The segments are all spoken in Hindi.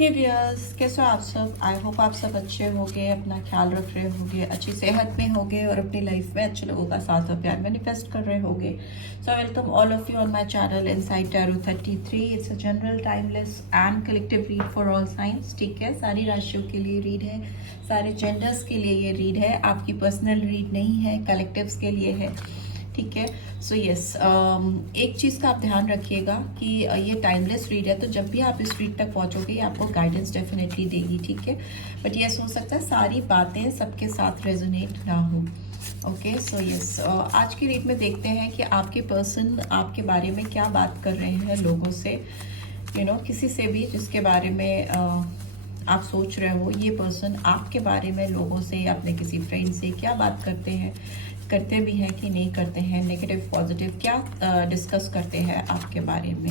हे व्यूअर्स, कैसे हो आप सब। आई होप आप सब अच्छे होंगे, अपना ख्याल रख रहे होंगे, अच्छी सेहत में होंगे और अपनी लाइफ में अच्छे लोगों का साथ और प्यार मैनिफेस्ट कर रहे होंगे। So welcome all of you on my channel inside tarot 33। It's a general timeless and collective read for all science. ठीक है, सारी राशियों के लिए रीड है, सारे जेंडर्स के लिए ये रीड है। आपकी पर्सनल रीड नहीं है, कलेक्टिव्स के लिए है। ठीक है। सो यस, एक चीज़ का आप ध्यान रखिएगा कि ये टाइमलेस रीड है, तो जब भी आप इस रीड तक पहुंचोगे ये आपको गाइडेंस डेफिनेटली देगी। ठीक है, बट यस, हो सकता है सारी बातें सबके साथ रेजोनेट ना हो। ओके, सो यस, आज की रीड में देखते हैं कि आपके पर्सन आपके बारे में क्या बात कर रहे हैं लोगों से। किसी से भी जिसके बारे में आप सोच रहे हो, ये पर्सन आपके बारे में लोगों से या अपने किसी फ्रेंड से क्या बात करते हैं, करते भी हैं कि नहीं करते हैं, नेगेटिव पॉजिटिव क्या डिस्कस करते हैं आपके बारे में।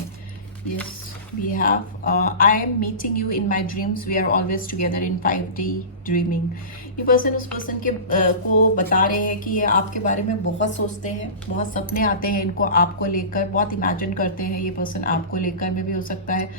Yes, we have I am meeting you in my dreams, we are always together in 5D dreaming. ये पर्सन उस पर्सन के को बता रहे हैं कि ये आपके बारे में बहुत सोचते हैं, बहुत सपने आते हैं इनको आपको लेकर, बहुत इमेजिन करते हैं ये पर्सन आपको लेकर। में भी हो सकता है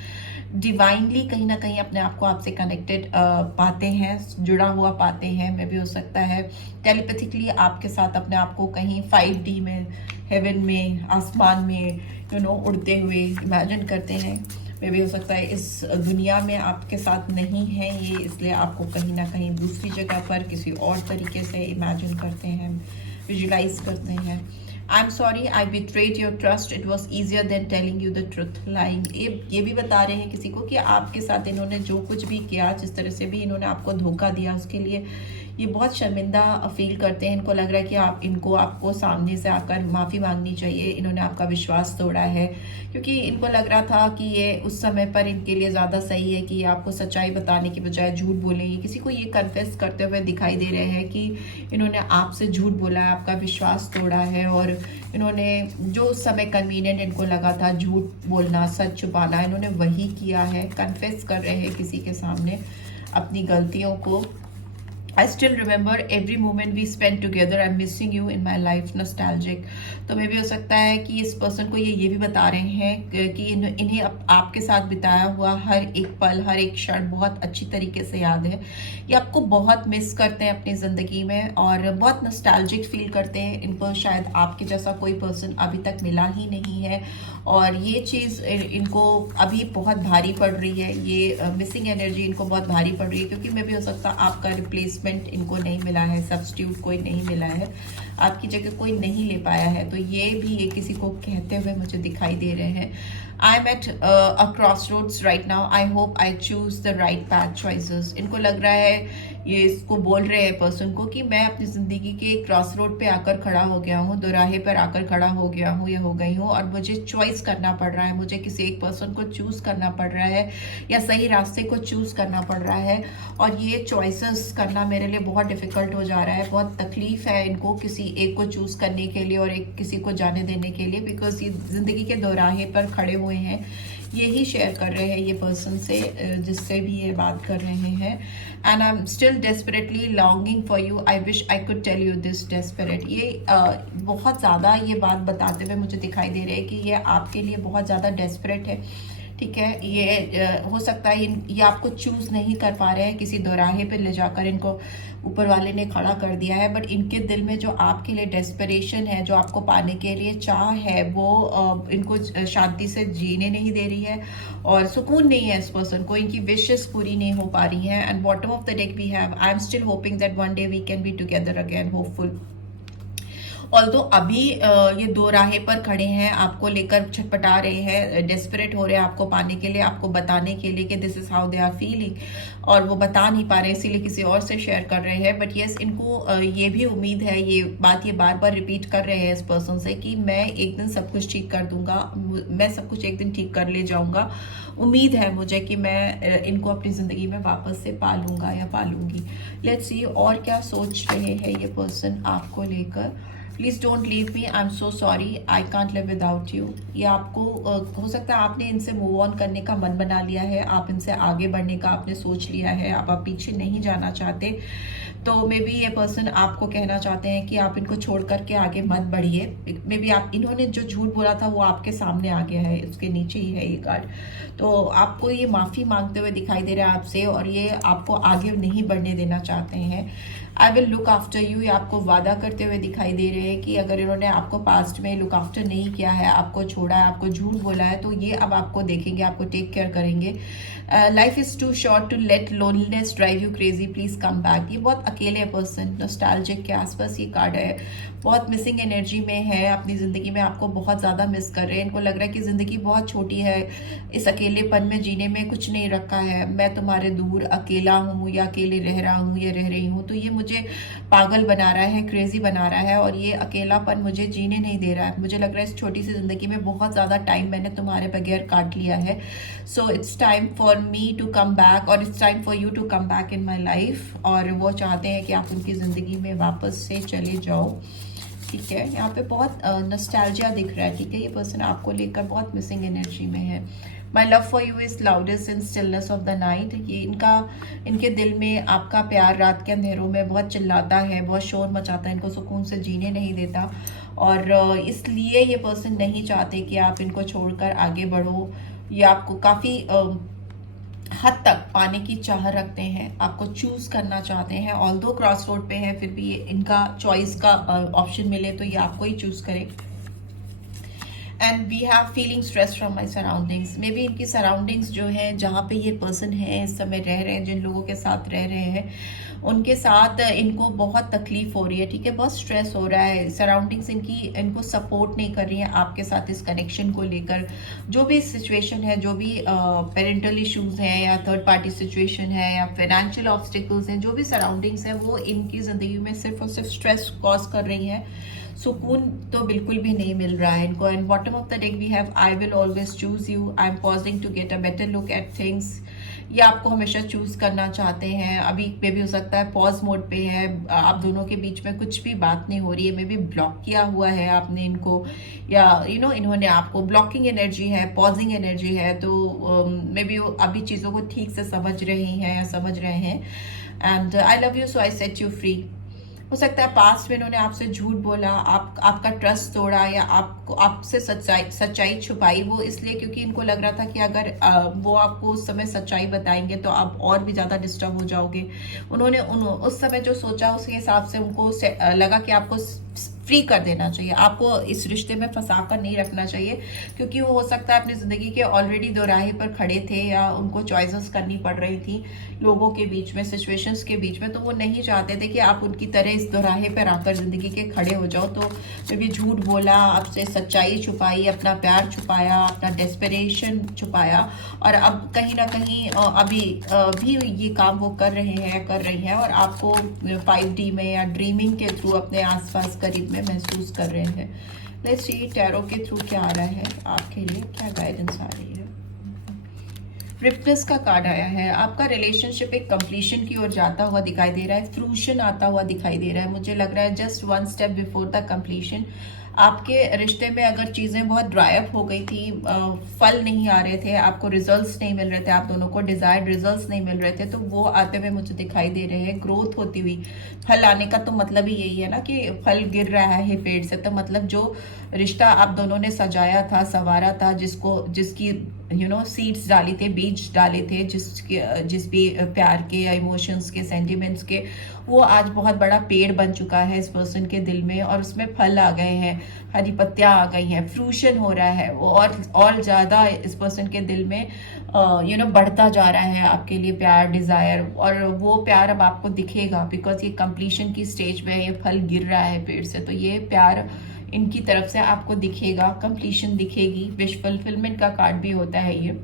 डिवाइनली कहीं ना कहीं अपने आप को आपसे कनेक्टेड पाते हैं, जुड़ा हुआ पाते हैं। में भी हो सकता है टेलीपैथिकली आपके साथ अपने आप को कहीं 5D में, हेवन में, आसमान में उड़ते हुए इमेजिन करते हैं। में भी हो सकता है इस दुनिया में आपके साथ नहीं है ये, इसलिए आपको कहीं ना कहीं दूसरी जगह पर किसी और तरीके से इमेजिन करते हैं, विजुलाइज करते हैं। I am sorry I betrayed your trust, it was easier than telling you the truth lying. ये भी बता रहे हैं किसी को कि आपके साथ इन्होंने जो कुछ भी किया, जिस तरह से भी इन्होंने आपको धोखा दिया, उसके लिए ये बहुत शर्मिंदा फील करते हैं। इनको लग रहा है कि आपको सामने से आकर माफ़ी मांगनी चाहिए। इन्होंने आपका विश्वास तोड़ा है क्योंकि इनको लग रहा था कि ये उस समय पर इनके लिए ज़्यादा सही है कि ये आपको सच्चाई बताने की बजाय झूठ बोले। ये किसी को ये कन्फेस करते हुए दिखाई दे रहे हैं कि इन्होंने आपसे झूठ बोला है, आपका विश्वास तोड़ा है, और इन्होंने जो उस समय कन्वीनियंट इनको लगा था, झूठ बोलना, सच छुपाना, इन्होंने वही किया है। कन्फेस कर रहे हैं किसी के सामने अपनी गलतियों को। I still remember every moment we spent together. I'm missing you in my life. Nostalgic. तो मे भी हो सकता है कि इस पर्सन को ये भी बता रहे हैं कि इन्हें आपके साथ बिताया हुआ हर एक पल, हर एक क्षण बहुत अच्छी तरीके से याद है। ये आपको बहुत मिस करते हैं अपनी ज़िंदगी में और बहुत नॉस्टैल्जिक फील करते हैं। इनको शायद आपके जैसा कोई पर्सन अभी तक मिला ही नहीं है और ये चीज़ इनको अभी बहुत भारी पड़ रही है। ये मिसिंग एनर्जी इनको बहुत भारी पड़ रही है क्योंकि मे भी हो सकता है आपका रिप्लेसमेंट इनको नहीं मिला है, सब्स्टिट्यूट कोई नहीं मिला है, आपकी जगह कोई नहीं ले पाया है। तो ये भी ये किसी को कहते हुए मुझे दिखाई दे रहे हैं। I am at a crossroads right now, I hope I choose the right path choices. इनको लग रहा है, ये इसको बोल रहे हैं पर्सन को कि मैं अपनी ज़िंदगी के क्रॉस रोड पे आकर खड़ा हो गया हूँ, दोराहे पर आकर खड़ा हो गया हूँ या हो गई हूँ, और मुझे चॉइस करना पड़ रहा है, मुझे किसी एक पर्सन को चूज़ करना पड़ रहा है या सही रास्ते को चूज़ करना पड़ रहा है। और ये चॉइसेस करना मेरे लिए बहुत डिफ़िकल्ट हो जा रहा है, बहुत तकलीफ़ है इनको किसी एक को चूज़ करने के लिए और एक किसी को जाने देने के लिए, बिकॉज ये ज़िंदगी के दोराहे पर खड़े हुए हैं। यही शेयर कर रहे हैं ये पर्सन से जिससे भी ये बात कर रहे हैं। And I am still desperately longing for you, I wish I could tell you this desperate. ये बहुत ज़्यादा ये बात बताते हुए मुझे दिखाई दे रहे हैं कि ये आपके लिए बहुत ज़्यादा डेस्परेट है। ठीक है, ये हो सकता है ये आपको चूज़ नहीं कर पा रहे हैं, किसी दोराहे पे ले जाकर इनको ऊपर वाले ने खड़ा कर दिया है, बट इनके दिल में जो आपके लिए डेस्परेशन है, जो आपको पाने के लिए चाह है, वो इनको शांति से जीने नहीं दे रही है और सुकून नहीं है इस पर्सन को, इनकी विशेस पूरी नहीं हो पा रही हैं। And bottom of the deck we have, I am still hoping that one day we can be together again, hopeful. Although अभी ये दो राहे पर खड़े हैं, आपको लेकर छटपटा रहे हैं, डेस्परेट हो रहे हैं आपको पाने के लिए, आपको बताने के लिए कि this is how they are feeling, और वो बता नहीं पा रहे इसीलिए किसी और से शेयर कर रहे हैं। बट यस, इनको ये भी उम्मीद है, ये बात ये बार बार रिपीट कर रहे हैं इस पर्सन से कि मैं एक दिन सब कुछ ठीक कर दूंगा, मैं सब कुछ एक दिन ठीक कर ले जाऊंगा। उम्मीद है मुझे कि मैं इनको अपनी ज़िंदगी में वापस से पालूंगा या पालूंगी। लेट्स सी और क्या सोच रहे हैं ये पर्सन आपको लेकर। Please don't leave me, I am so sorry, I can't live without you. ये आपको हो सकता है आपने इनसे मूव ऑन करने का मन बना लिया है, आप इनसे आगे बढ़ने का आपने सोच लिया है, अब आप पीछे नहीं जाना चाहते। तो मे बी ये पर्सन आपको कहना चाहते हैं कि आप इनको छोड़ करके आगे मत बढ़िए। मे बी आप इन्होंने जो झूठ बोला था वो आपके सामने आ गया है, उसके नीचे ही है ये कार्ड। तो आपको ये माफ़ी मांगते हुए दिखाई दे रहा है आपसे, और ये आपको आगे नहीं बढ़ने देना चाहते हैं। I will look after you, ये आपको वादा करते हुए दिखाई दे रहे हैं कि अगर इन्होंने आपको पास्ट में लुक आफ्टर नहीं किया है, आपको छोड़ा है, आपको झूठ बोला है, तो ये अब आपको देखेंगे, आपको टेक केयर करेंगे। Life is too short to let loneliness drive you crazy, please come back. ये बहुत अकेले पर्सन नॉस्टैल्जिक के आसपास ये कार्ड है, बहुत मिसिंग एनर्जी में है, अपनी ज़िंदगी में आपको बहुत ज़्यादा मिस कर रहे हैं। इनको लग रहा है कि ज़िंदगी बहुत छोटी है, इस अकेलेपन में जीने में कुछ नहीं रखा है, मैं तुम्हारे दूर अकेला हूँ या अकेले रह रहा हूँ या रह रही हूँ, तो ये मुझे पागल बना रहा है, क्रेजी बना रहा है, और ये अकेलापन मुझे जीने नहीं दे रहा है। मुझे लग रहा है इस छोटी सी ज़िंदगी में बहुत ज़्यादा टाइम मैंने तुम्हारे बगैर काट लिया है। So it's time for me to come back, और it's time for you to come back in my life. और वो चाहते हैं कि आप उनकी ज़िंदगी में वापस से चले जाओ, ठीक है। यहाँ पे बहुत नॉस्टैल्जिया दिख रहा है, ठीक है। ये पर्सन आपको लेकर बहुत मिसिंग एनर्जी में है। My love for you is loudest in stillness of the night. ये इनके दिल में आपका प्यार रात के अंधेरों में बहुत चिल्लाता है, बहुत शोर मचाता है, इनको सुकून से जीने नहीं देता, और इसलिए ये पर्सन नहीं चाहते कि आप इनको छोड़कर आगे बढ़ो। ये आपको काफ़ी हद तक पाने की चाह रखते हैं, आपको चूज करना चाहते हैं। ऑल्दो क्रॉस रोड पे है, फिर भी इनका चॉइस का ऑप्शन मिले तो ये आपको ही चूज करें। And we have feeling stress from my surroundings. Maybe इनकी सराउंडिंग्स जो है, जहाँ पे ये पर्सन है इस समय रह रहे हैं, जिन लोगों के साथ रह रहे हैं, उनके साथ इनको बहुत तकलीफ हो रही है, ठीक है, बहुत स्ट्रेस हो रहा है। सराउंडिंग्स इनको सपोर्ट नहीं कर रही हैं आपके साथ इस कनेक्शन को लेकर। जो भी सिचुएशन है, जो भी पेरेंटल इश्यूज हैं या थर्ड पार्टी सिचुएशन है या फाइनेंशियल ऑब्स्टिकल्स हैं, जो भी सराउंडिंग्स हैं, वो इनकी ज़िंदगी में सिर्फ और सिर्फ स्ट्रेस कॉज कर रही हैं। सुकून तो बिल्कुल भी नहीं मिल रहा है इनको। And bottom of the deck we have I will always choose you, I am pausing to get a better look at things. ये आपको हमेशा चूज करना चाहते हैं। अभी पे भी हो सकता है पॉज मोड पे है, आप दोनों के बीच में कुछ भी बात नहीं हो रही है, मे बी ब्लॉक किया हुआ है आपने इनको, या इन्होंने आपको, ब्लॉकिंग एनर्जी है, पॉजिंग एनर्जी है। तो मे बी वो अभी चीज़ों को ठीक से समझ रही हैं या समझ रहे हैं। And I love you so I set you free. हो सकता है पास्ट में इन्होंने आपसे झूठ बोला, आपका ट्रस्ट तोड़ा, या आपसे सच्चाई छुपाई। वो इसलिए क्योंकि इनको लग रहा था कि अगर वो आपको उस समय सच्चाई बताएंगे तो आप और भी ज़्यादा डिस्टर्ब हो जाओगे। उन्होंने उस समय जो सोचा उसके हिसाब से उनको लगा कि आपको फ्री कर देना चाहिए, आपको इस रिश्ते में फंसा कर नहीं रखना चाहिए, क्योंकि वो हो सकता है अपनी ज़िंदगी के ऑलरेडी दोराहे पर खड़े थे, या उनको चॉइसेस करनी पड़ रही थी लोगों के बीच में, सिचुएशंस के बीच में। तो वो नहीं चाहते थे कि आप उनकी तरह इस दोराहे पर आकर ज़िंदगी के खड़े हो जाओ। तो जब भी झूठ बोला, आपसे सच्चाई छुपाई, अपना प्यार छुपाया, अपना डेस्परेशन छुपाया, और अब कहीं ना कहीं अभी भी ये काम वो कर रही हैं, और आपको 5D में या ड्रीमिंग के थ्रू अपने आसपास करीब में महसूस कर रहे हैं। लेट्स सी टैरो के थ्रू क्या आ रहा है आपके लिए, क्या गाइडेंस आ रही है। रिप्लेस का कार्ड आया है। आपका रिलेशनशिप एक कंप्लीशन की ओर जाता हुआ दिखाई दे रहा है, फ्रूशन आता हुआ दिखाई दे रहा है। मुझे लग रहा है just one step before the completion. आपके रिश्ते में अगर चीज़ें बहुत ड्राई अप हो गई थी, फल नहीं आ रहे थे, आपको रिजल्ट्स नहीं मिल रहे थे, आप दोनों को डिजायर्ड रिजल्ट्स नहीं मिल रहे थे, तो वो आते हुए मुझे दिखाई दे रहे हैं। ग्रोथ होती हुई, फल आने का तो मतलब ही यही है ना कि फल गिर रहा है पेड़ से, तो मतलब जो रिश्ता आप दोनों ने सजाया था, संवारा था, जिसकी सीड्स डाली थे, बीज डाले थे, जिस भी प्यार के या इमोशंस के, सेंटिमेंट्स के, वो आज बहुत बड़ा पेड़ बन चुका है इस पर्सन के दिल में, और उसमें फल आ गए हैं, हरी पत्तियां आ गई हैं, फ्रूशन हो रहा है वो, और ज़्यादा इस पर्सन के दिल में बढ़ता जा रहा है आपके लिए प्यार, डिज़ायर, और वो प्यार अब आपको दिखेगा, बिकॉज ये कंप्लीशन की स्टेज पे है, ये फल गिर रहा है पेड़ से, तो ये प्यार इनकी तरफ से आपको दिखेगा, कंप्लीशन दिखेगी। विश फुलफिलमेंट का कार्ड भी होता है ये,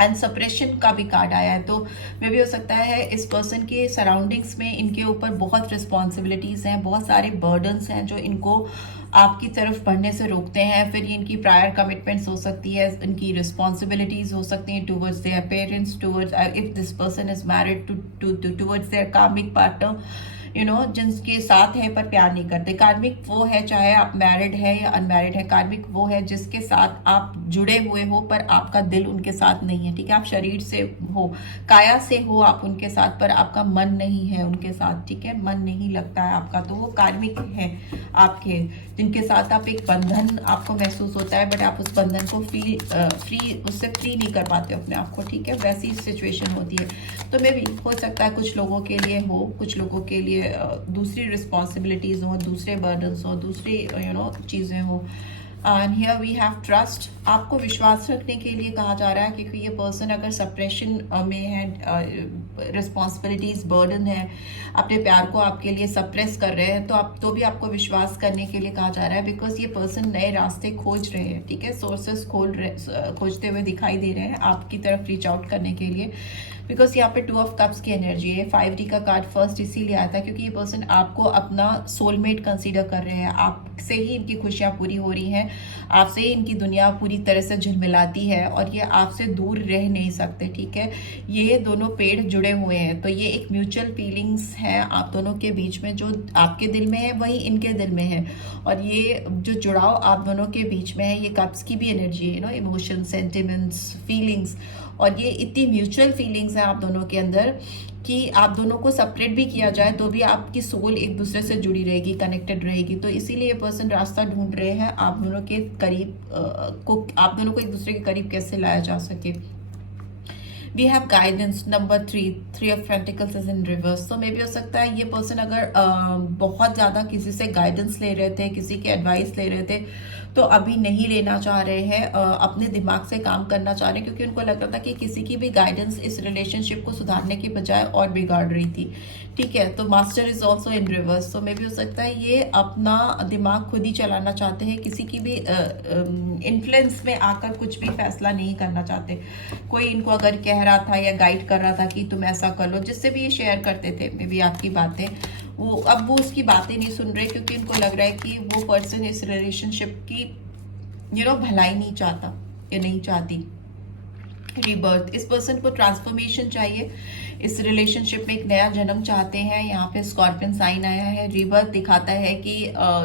एंड सप्रेशन का भी कार्ड आया है। तो मे भी हो सकता है इस पर्सन के सराउंडिंग्स में इनके ऊपर बहुत रिस्पॉन्सिबिलिटीज़ हैं, बहुत सारे बर्डन्स हैं जो इनको आपकी तरफ बढ़ने से रोकते हैं। फिर ये इनकी प्रायर कमिटमेंट्स हो सकती है, इनकी रिस्पॉन्सिबिलिटीज़ हो सकती हैं towards their parents, towards if this person is married towards their कार्मिक पार्टनर। जिनके साथ है पर प्यार नहीं करते। कार्मिक वो है, चाहे आप मैरिड है या अनमैरिड है, कार्मिक वो है जिसके साथ आप जुड़े हुए हो पर आपका दिल उनके साथ नहीं है, ठीक है। आप शरीर से हो, काया से हो आप उनके साथ, पर आपका मन नहीं है उनके साथ, ठीक है, मन नहीं लगता है आपका, तो वो कार्मिक है आपके, जिनके साथ आप एक बंधन आपको महसूस होता है, बट आप उस बंधन को उससे फ्री नहीं कर पाते अपने आप को, ठीक है। वैसी सिचुएशन होती है। तो मे भी हो सकता है कुछ लोगों के लिए हो, कुछ लोगों के लिए दूसरी रिस्पॉन्सिबिलिटीज हो, दूसरे बर्डन्स हो, दूसरी चीज़ें हो। And here we have trust. आपको विश्वास रखने के लिए कहा जा रहा है, क्योंकि ये पर्सन अगर सप्रेशन में है, रिस्पॉन्सिबिलिटीज बर्डन है, अपने प्यार को आपके लिए सप्रेस कर रहे हैं, तो भी आपको विश्वास करने के लिए कहा जा रहा है, बिकॉज ये पर्सन नए रास्ते खोज रहे हैं, ठीक है। सोर्सेस खोजते हुए दिखाई दे रहे हैं आपकी तरफ रीच आउट करने के लिए, बिकॉज यहाँ पे 2 ऑफ कप्स की एनर्जी है। 5D का कार्ड फर्स्ट इसीलिए आता है क्योंकि ये पर्सन आपको अपना सोलमेट कंसीडर कर रहे हैं। आपसे ही इनकी खुशियाँ पूरी हो रही हैं, आपसे ही इनकी दुनिया पूरी तरह से झिलमिलाती है, और ये आपसे दूर रह नहीं सकते, ठीक है। ये दोनों पेड़ जुड़े हुए हैं, तो ये एक म्यूचुअल फीलिंग्स है आप दोनों के बीच में, जो आपके दिल में है वही इनके दिल में है, और ये जो जुड़ाव आप दोनों के बीच में है, ये कप्स की भी एनर्जी है, इमोशन, सेंटिमेंट्स, फीलिंग्स, और ये इतनी म्यूचुअल फीलिंग्स हैं आप दोनों के अंदर कि आप दोनों को सेपरेट भी किया जाए तो भी आपकी सोल एक दूसरे से जुड़ी रहेगी, कनेक्टेड रहेगी। तो इसीलिए ये पर्सन रास्ता ढूंढ रहे हैं आप दोनों के करीब आप दोनों को एक दूसरे के करीब कैसे लाया जा सके। We have guidance number 3 of pentacles is in reverse. तो मे भी हो सकता है ये पर्सन अगर बहुत ज़्यादा किसी से गाइडेंस ले रहे थे, किसी की एडवाइस ले रहे थे, तो अभी नहीं लेना चाह रहे हैं, अपने दिमाग से काम करना चाह रहे हैं, क्योंकि उनको लग रहा था कि किसी की भी गाइडेंस इस रिलेशनशिप को सुधारने की बजाय और बिगाड़ रही थी, ठीक है। तो master is also in reverse. तो मे भी हो सकता है ये अपना दिमाग खुद ही चलाना चाहते हैं, किसी की भी इन्फ्लुएंस में आकर कुछ भी फैसला नहीं करना चाहते। कोई इनको अगर कह रहा था या गाइड कर रहा था कि तुम ऐसा कर लो, जिससे भी ये शेयर करते थे मे भी आपकी बातें, वो उसकी बातें नहीं सुन रहे, क्योंकि उनको लग रहा है कि वो पर्सन इस रिलेशनशिप की भलाई नहीं चाहता या नहीं चाहती। रीबर्थ, इस पर्सन को ट्रांसफॉर्मेशन चाहिए, इस रिलेशनशिप में एक नया जन्म चाहते हैं। यहाँ पे स्कॉर्पियन साइन आया है। रीबर्थ दिखाता है कि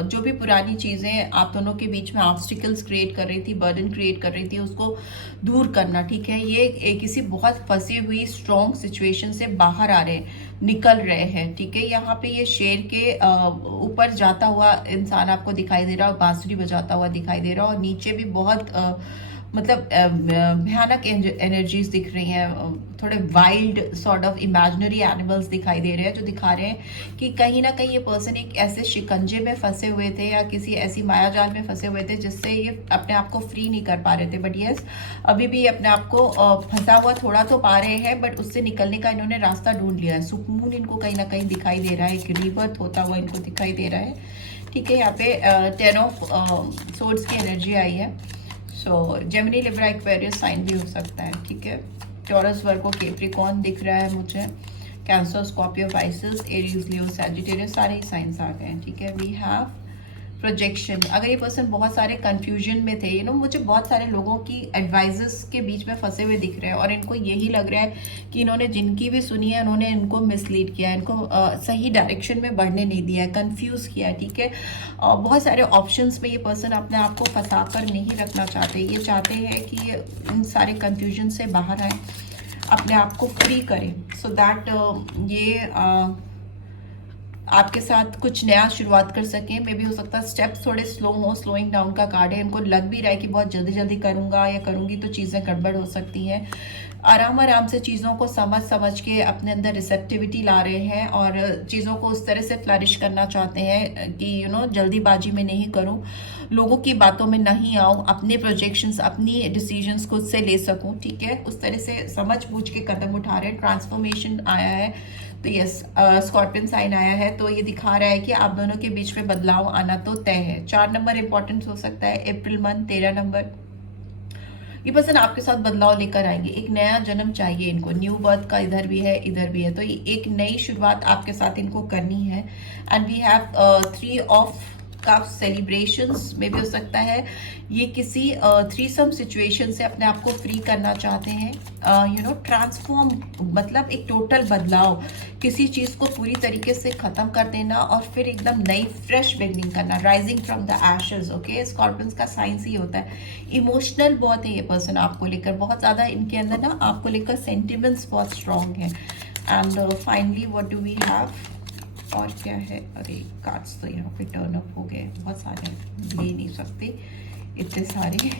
जो भी पुरानी चीज़ें आप दोनों के बीच में ऑब्स्टिकल्स क्रिएट कर रही थी, बर्डन क्रिएट कर रही थी, उसको दूर करना, ठीक है। ये किसी बहुत फंसी हुई स्ट्रॉन्ग सिचुएशन से बाहर आ रहे हैं, निकल रहे हैं, ठीक है। यहाँ पे ये शेर के ऊपर जाता हुआ इंसान आपको दिखाई दे रहा है, बांसुरी बजाता हुआ दिखाई दे रहा है, और नीचे भी बहुत मतलब भयानक एनर्जीज दिख रही हैं, थोड़े wild sort of imaginary animals दिखाई दे रहे हैं, जो दिखा रहे हैं कि कहीं ना कहीं ये पर्सन एक ऐसे शिकंजे में फंसे हुए थे या किसी ऐसी मायाजाल में फंसे हुए थे जिससे ये अपने आप को फ्री नहीं कर पा रहे थे। बट यस, अभी भी अपने आप को फंसा हुआ थोड़ा तो पा रहे हैं, बट उससे निकलने का इन्होंने रास्ता ढूंढ लिया है। सुकून इनको कहीं ना कहीं दिखाई दे रहा है, एक रीबर्थ होता हुआ इनको दिखाई दे रहा है, ठीक है। यहाँ पे 10 ऑफ सोर्ड्स की एनर्जी आई है। सो जेमिनी, लिब्रा, एक्वेरियस साइन भी हो सकता है, ठीक है। टॉरस, वर्गो, कैप्रिकॉर्न दिख रहा है मुझे, Cancer, Scorpio, Pisces, Aries, Leo, Sagittarius, सारे ही साइंस आ गए हैं, ठीक है। We have projection. अगर ये पर्सन बहुत सारे कंफ्यूजन में थे, मुझे बहुत सारे लोगों की एडवाइजेस के बीच में फंसे हुए दिख रहे हैं, और इनको यही लग रहा है कि इन्होंने जिनकी भी सुनी है उन्होंने इनको मिसलीड किया है, इनको सही डायरेक्शन में बढ़ने नहीं दिया है, कंफ्यूज किया है, ठीक है। बहुत सारे ऑप्शंस में ये पर्सन अपने आप को फंसा कर नहीं रखना चाहते। ये चाहते हैं कि इन सारे कंफ्यूजन से बाहर आए, अपने आप को फ्री करें, सो दैट ये आपके साथ कुछ नया शुरुआत कर सकें। मे भी हो सकता है स्टेप्स थोड़े स्लो हो, स्लोइंग डाउन का कार्ड है। इनको लग भी रहा है कि बहुत जल्दी जल्दी करूंगा या करूंगी तो चीज़ें गड़बड़ हो सकती हैं। आराम आराम से चीज़ों को समझ के अपने अंदर रिसेप्टिविटी ला रहे हैं, और चीज़ों को उस तरह से फ्लरिश करना चाहते हैं कि जल्दीबाजी में नहीं करूं, लोगों की बातों में नहीं आऊं, अपने प्रोजेक्शंस, अपनी डिसीजंस खुद से ले सकूं, ठीक है। उस तरह से समझ बूझ के कदम उठा रहे हैं। ट्रांसफॉर्मेशन आया है, तो यस, स्कॉर्पियन साइन आया है, तो ये दिखा रहा है कि आप दोनों के बीच में बदलाव आना तो तय है। 4 नंबर इंपॉर्टेंट हो सकता है, अप्रैल मंथ, 13 नंबर। ये पर्सन आपके साथ बदलाव लेकर आएंगे, एक नया जन्म चाहिए इनको, न्यू बर्थ का इधर भी है, इधर भी है, तो ये एक नई शुरुआत आपके साथ इनको करनी है। And we have 3 of cup celebrations में भी हो सकता है। ये किसी थ्रीसम सिचुएशन से अपने आप को फ्री करना चाहते हैं, ट्रांसफॉर्म, मतलब एक टोटल बदलाव, किसी चीज को पूरी तरीके से खत्म कर देना और फिर एकदम नई फ्रेश बिगनिंग करना, rising from the ashes. Okay, Scorpions का साइंस ही होता है। इमोशनल बहुत है ये पर्सन आपको लेकर, बहुत ज्यादा इनके अंदर ना आपको लेकर सेंटिमेंट्स बहुत स्ट्रांग है। And finally what do we have, और क्या है, अरे कार्ड्स तो यहाँ पे टर्न अप हो गए, बहुत सारे ले नहीं सकते इतने सारे।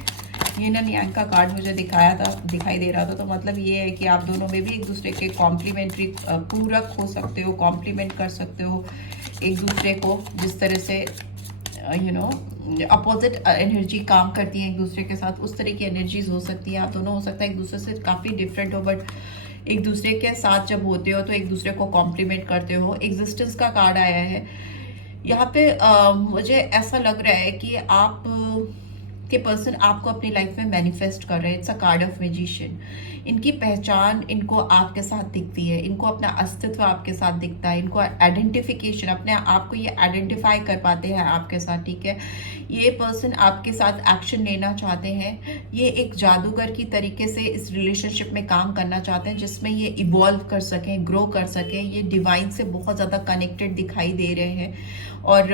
ये ना नियांग का कार्ड मुझे दिखाई दे रहा था, तो मतलब ये है कि आप दोनों में भी एक दूसरे के कॉम्प्लीमेंट्री पूरक हो सकते हो, कॉम्प्लीमेंट कर सकते हो एक दूसरे को, जिस तरह से अपोजिट एनर्जी काम करती है एक दूसरे के साथ, उस तरह की एनर्जीज हो सकती है। आप दोनों हो सकता है एक दूसरे से काफ़ी डिफरेंट हो, बट एक दूसरे के साथ जब होते हो तो एक दूसरे को कॉम्प्लीमेंट करते हो। एग्जिस्टेंस का कार्ड आया है यहाँ पे। मुझे ऐसा लग रहा है कि आप के पर्सन आपको अपनी लाइफ में मैनिफेस्ट कर रहे हैं। It's a card of magician. इनकी पहचान इनको आपके साथ दिखती है, इनको अपना अस्तित्व आपके साथ दिखता है, इनको आइडेंटिफिकेशन, अपने आप को ये आइडेंटिफाई कर पाते हैं आपके साथ, ठीक है। ये पर्सन आपके साथ एक्शन लेना चाहते हैं। ये एक जादूगर की तरीके से इस रिलेशनशिप में काम करना चाहते हैं, जिसमें ये इवॉल्व कर सकें, ग्रो कर सकें। ये डिवाइन से बहुत ज़्यादा कनेक्टेड दिखाई दे रहे हैं। और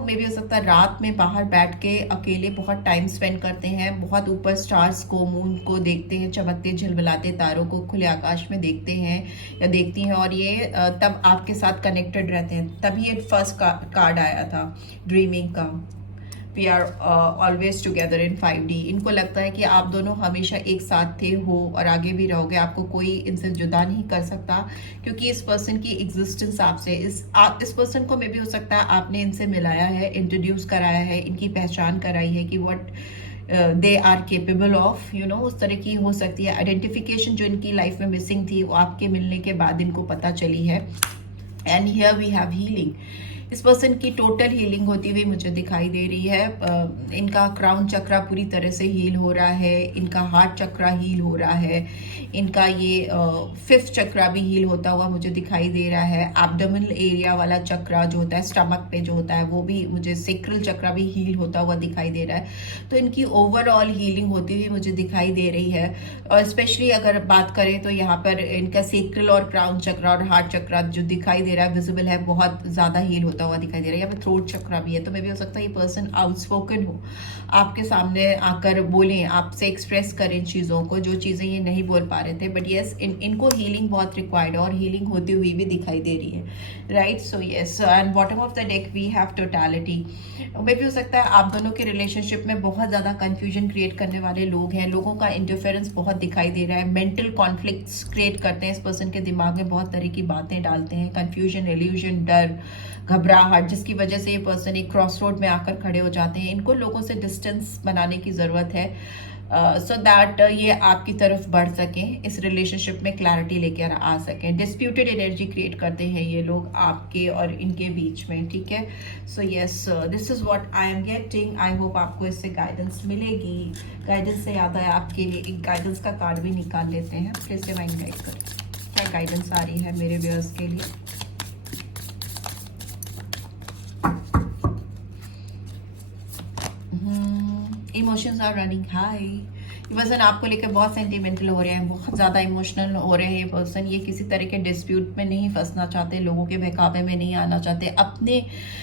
मे भी हो सकता है रात में बाहर बैठ के अकेले बहुत टाइम स्पेंड करते हैं, बहुत ऊपर स्टार्स को, मून को देखते हैं, चमकते झिलमिलाते तारों को खुले आकाश में देखते हैं या देखती हैं, और ये तब आपके साथ कनेक्टेड रहते हैं। तभी ये फर्स्ट कार्ड आया था ड्रीमिंग का, we are always together in 5D। इनको लगता है कि आप दोनों हमेशा एक साथ थे हो और आगे भी रहोगे, आपको कोई इनसे जुदा नहीं कर सकता, क्योंकि इस पर्सन की एग्जिस्टेंस आपसे, इस पर्सन को में भी हो सकता है आपने इनसे मिलाया है, इंट्रोड्यूस कराया है, इनकी पहचान कराई है कि what they are capable of, उस तरह की हो सकती है। आइडेंटिफिकेशन जो इनकी लाइफ में मिसिंग थी, वो आपके मिलने के बाद इनको पता चली है। And here we have healing. इस पर्सन की टोटल हीलिंग होती हुई मुझे दिखाई दे रही है। इनका क्राउन चक्रा पूरी तरह से हील हो रहा है, इनका हार्ट चक्रा हील हो रहा है, इनका ये 5th चक्रा भी हील होता हुआ मुझे दिखाई दे रहा है। एब्डोमिनल एरिया वाला चक्रा जो होता है, स्टमक पे जो होता है, वो भी मुझे, सेक्रल चक्रा भी हील होता हुआ दिखाई दे रहा है। तो इनकी ओवरऑल हीलिंग होती हुई मुझे दिखाई दे रही है। और स्पेशली अगर बात करें तो यहाँ पर इनका सेक्रल और क्राउन चक्रा और हार्ट चक्रा जो दिखाई दे रहा है, विजिबल है, बहुत ज़्यादा हील होता हुआ दिखाई दे रहा है। यहाँ पे थ्रोट चक्रा भी है, तो मे भी हो सकता है ये पर्सन आउटस्पोकन हो, आपके सामने आकर बोलें, आपसे एक्सप्रेस करें चीज़ों को, जो चीज़ें ये नहीं बोल पा रहे थे। बट यस, इनको हीलिंग बहुत रिक्वायर्ड है और हीलिंग होती हुई भी दिखाई दे रही है, right. So yes, and bottom of the deck we have totality. मे भी हो सकता है आप दोनों के रिलेशनशिप में बहुत ज़्यादा कंफ्यूजन क्रिएट करने वाले लोग हैं, लोगों का इंटरफेरेंस बहुत दिखाई दे रहा है, मेंटल कॉन्फ्लिक्ट्स क्रिएट करते हैं, इस पर्सन के दिमाग में बहुत तरह की बातें डालते हैं, कंफ्यूजन, इल्यूजन, डर, घबराहट, जिसकी वजह से ये पर्सन एक क्रॉस रोड में आकर खड़े हो जाते हैं। इनको लोगों से डिस्टेंस बनाने की ज़रूरत है, सो दैट ये आपकी तरफ बढ़ सकें, इस रिलेशनशिप में क्लैरिटी लेकर आ सकें। डिस्प्यूटेड एनर्जी क्रिएट करते हैं ये लोग आपके और इनके बीच में, ठीक है। So yes, this is what I am getting. I hope आपको इससे गाइडेंस मिलेगी। गाइडेंस से याद आया, आपके लिए एक गाइडेंस का कार्ड भी निकाल लेते हैं, फिर से माइंड गाइड करें क्या गाइडेंस आ रही है मेरे व्यूअर्स के लिए। Emotions are running high. ये पर्सन आपको लेकर बहुत सेंटिमेंटल हो रहे हैं, बहुत ज़्यादा इमोशनल हो रहे हैं। ये पर्सन, ये किसी तरह के डिस्प्यूट में नहीं फंसना चाहते, लोगों के बहकावे में नहीं आना चाहते, अपने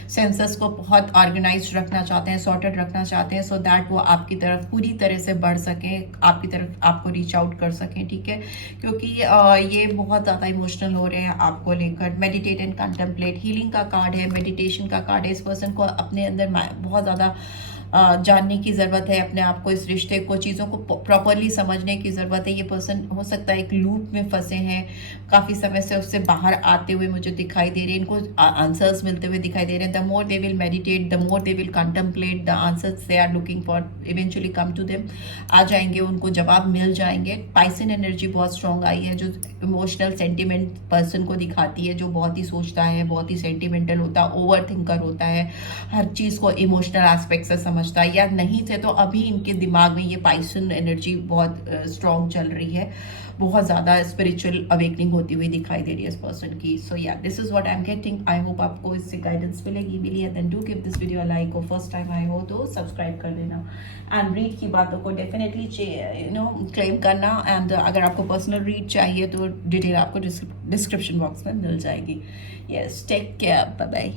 सेंसेस को बहुत ऑर्गेनाइज रखना चाहते हैं, सॉर्टेड रखना चाहते हैं, सो दैट वो आपकी तरफ पूरी तरह से बढ़ सकें, आपकी तरफ आपको रीच आउट कर सकें, ठीक है। क्योंकि ये बहुत ज़्यादा इमोशनल हो रहे हैं आपको लेकर। मेडिटेट एंड कंटेम्पलेट, हीलिंग का कार्ड है, मेडिटेशन का कार्ड है। इस पर्सन को अपने अंदर बहुत ज़्यादा जानने की ज़रूरत है, अपने आप को, इस रिश्ते को, चीज़ों को प्रॉपरली समझने की ज़रूरत है। ये पर्सन हो सकता है एक लूप में फंसे हैं, काफ़ी समय से उससे बाहर आते हुए मुझे दिखाई दे रहे हैं, इनको आंसर्स मिलते हुए दिखाई दे रहे हैं। The more they will meditate, the more they will contemplate, the answers they are looking for eventually come to them, आ जाएंगे, उनको जवाब मिल जाएंगे। पाइसन एनर्जी बहुत स्ट्रॉन्ग आई है, जो इमोशनल सेंटिमेंट पर्सन को दिखाती है, जो बहुत ही सोचता है, बहुत ही सेंटिमेंटल होता है, ओवर थिंकर होता है, हर चीज़ को इमोशनल एस्पेक्ट से समझता, या नहीं थे तो अभी इनके दिमाग में ये पाइसन एनर्जी बहुत स्ट्रॉन्ग चल रही है, बहुत ज़्यादा स्पिरिचुअल अवेकनिंग होती हुई दिखाई दे रही है इस पर्सन की. So yeah this is what I am getting. I hope आपको इससे गाइडेंस मिली है. Then do give this video a like, और फर्स्ट टाइम आए हो तो सब्सक्राइब कर देना. एंड रीड की बातों को डेफिनेटली क्लेम करना. एंड अगर आपको पर्सनल रीड चाहिए तो डिटेल आपको डिस्क्रिप्शन बॉक्स में मिल जाएगी. Yes, take care, bye bye.